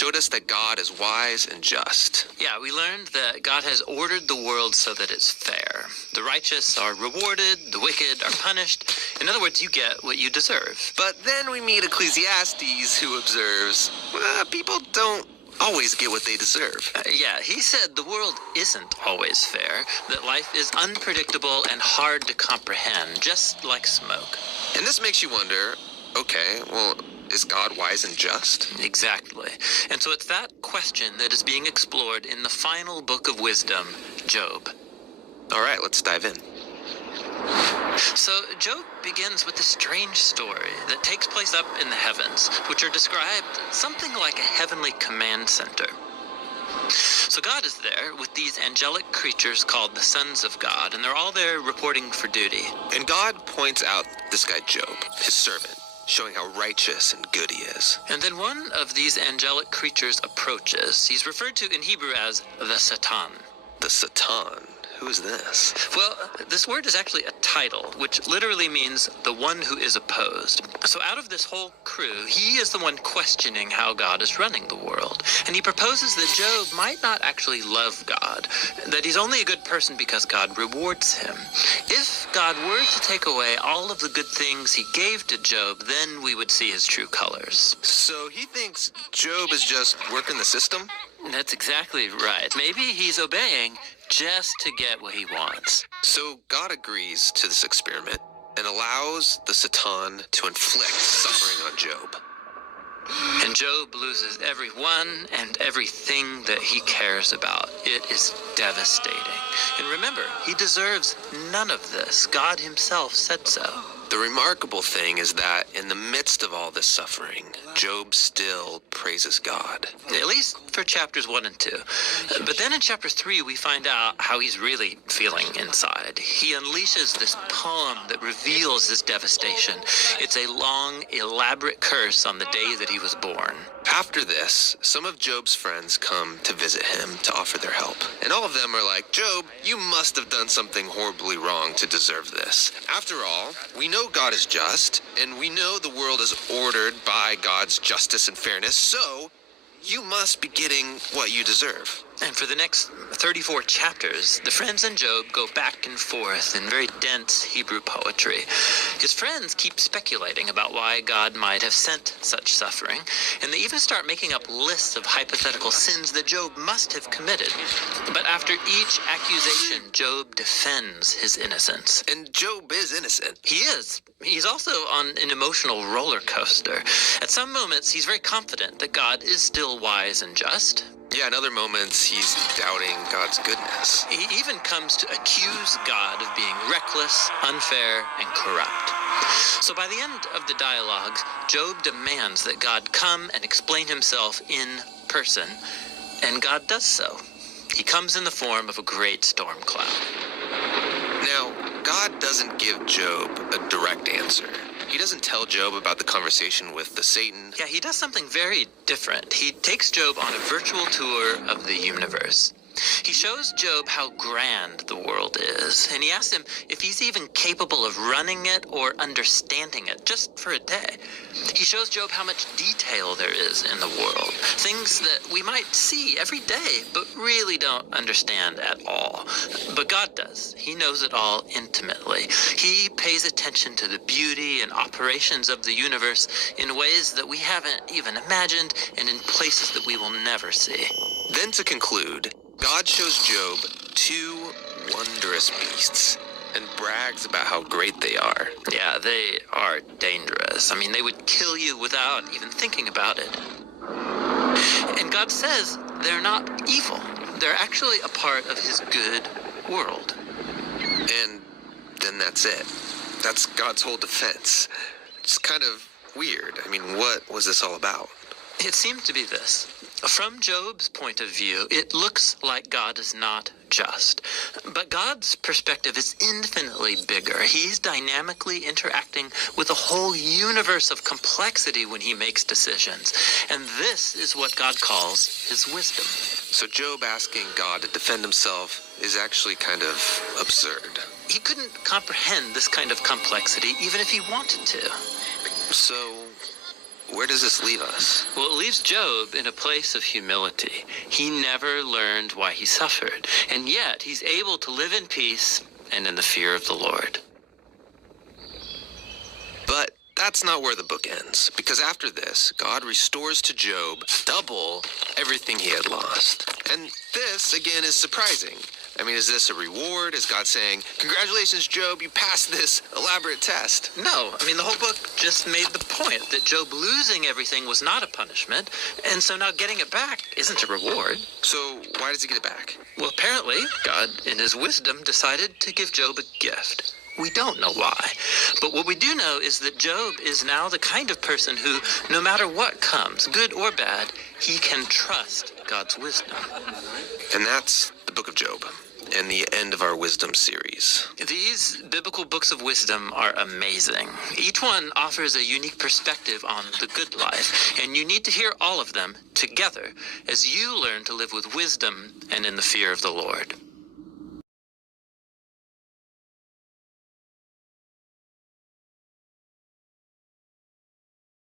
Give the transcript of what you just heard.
showed us that God is wise and just. Yeah, we learned that God has ordered the world so that it's fair. The righteous are rewarded, the wicked are punished. In other words, you get what you deserve. But then we meet Ecclesiastes, who observes, people don't always get what they deserve. Yeah, he said the world isn't always fair, that life is unpredictable and hard to comprehend, just like smoke. And this makes you wonder, okay, well, is God wise and just? Exactly. And so it's that question that is being explored in the final book of wisdom, Job. All right, let's dive in. So Job begins with a strange story that takes place up in the heavens, which are described something like a heavenly command center. So God is there with these angelic creatures called the sons of God, and they're all there reporting for duty. And God points out this guy Job, his servant, showing how righteous and good he is. And then one of these angelic creatures approaches. He's referred to in Hebrew as the Satan. The Satan? Who is this? Well, this word is actually a title, which literally means the one who is opposed. So out of this whole crew, he is the one questioning how God is running the world. And he proposes that Job might not actually love God, that he's only a good person because God rewards him. If God were to take away all of the good things he gave to Job, then we would see his true colors. So he thinks Job is just working the system? That's exactly right. Maybe he's obeying just to get what he wants. So God agrees to this experiment and allows the Satan to inflict suffering on Job. And Job loses everyone and everything that he cares about. It is devastating. And remember, he deserves none of this. God himself said so. The remarkable thing is that in the midst of all this suffering, Job still praises God. At least for chapters 1 and 2. But then in chapter 3, we find out how he's really feeling inside. He unleashes this poem that reveals this devastation. It's a long, elaborate curse on the day that he was born. After this, some of Job's friends come to visit him to offer their help. And all of them are like, Job, you must have done something horribly wrong to deserve this. After all, we know God is just, and we know the world is ordered by God's justice and fairness, so you must be getting what you deserve. And for the next 34 chapters, the friends and Job go back and forth in very dense Hebrew poetry. His friends keep speculating about why God might have sent such suffering, and they even start making up lists of hypothetical sins that Job must have committed. But after each accusation, Job defends his innocence. And Job is innocent. He is. He's also on an emotional roller coaster. At some moments, he's very confident that God is still wise and just. Yeah, in other moments, he's doubting God's goodness. He even comes to accuse God of being reckless, unfair, and corrupt. So by the end of the dialogues, Job demands that God come and explain himself in person, and God does so. He comes in the form of a great storm cloud. Now, God doesn't give Job a direct answer. He doesn't tell Job about the conversation with the Satan. Yeah, he does something very different. He takes Job on a virtual tour of the universe. He shows Job how grand the world is, and he asks him if he's even capable of running it or understanding it, just for a day. He shows Job how much detail there is in the world, things that we might see every day, but really don't understand at all. But God does. He knows it all intimately. He pays attention to the beauty and operations of the universe in ways that we haven't even imagined and in places that we will never see. Then to conclude, God shows Job two wondrous beasts and brags about how great they are. Yeah, they are dangerous. I mean, they would kill you without even thinking about it. And God says they're not evil. They're actually a part of his good world. And then that's it. That's God's whole defense. It's kind of weird. I mean, what was this all about? It seemed to be this. From Job's point of view, it looks like God is not just. But God's perspective is infinitely bigger. He's dynamically interacting with a whole universe of complexity when he makes decisions. And this is what God calls his wisdom. So Job asking God to defend himself is actually kind of absurd. He couldn't comprehend this kind of complexity even if he wanted to. So where does this leave us? Well, it leaves Job in a place of humility. He never learned why he suffered, and yet he's able to live in peace and in the fear of the Lord. But that's not where the book ends, because after this, God restores to Job double everything he had lost. And this, again, is surprising. I mean, is this a reward? Is God saying, congratulations, Job, you passed this elaborate test? No, I mean, the whole book just made the point that Job losing everything was not a punishment, and so now getting it back isn't a reward. So why does he get it back? Well, apparently, God, in his wisdom, decided to give Job a gift. We don't know why, but what we do know is that Job is now the kind of person who, no matter what comes, good or bad, he can trust God's wisdom. And that's the book of Job, and the end of our wisdom series. These biblical books of wisdom are amazing. Each one offers a unique perspective on the good life, and you need to hear all of them together as you learn to live with wisdom and in the fear of the Lord.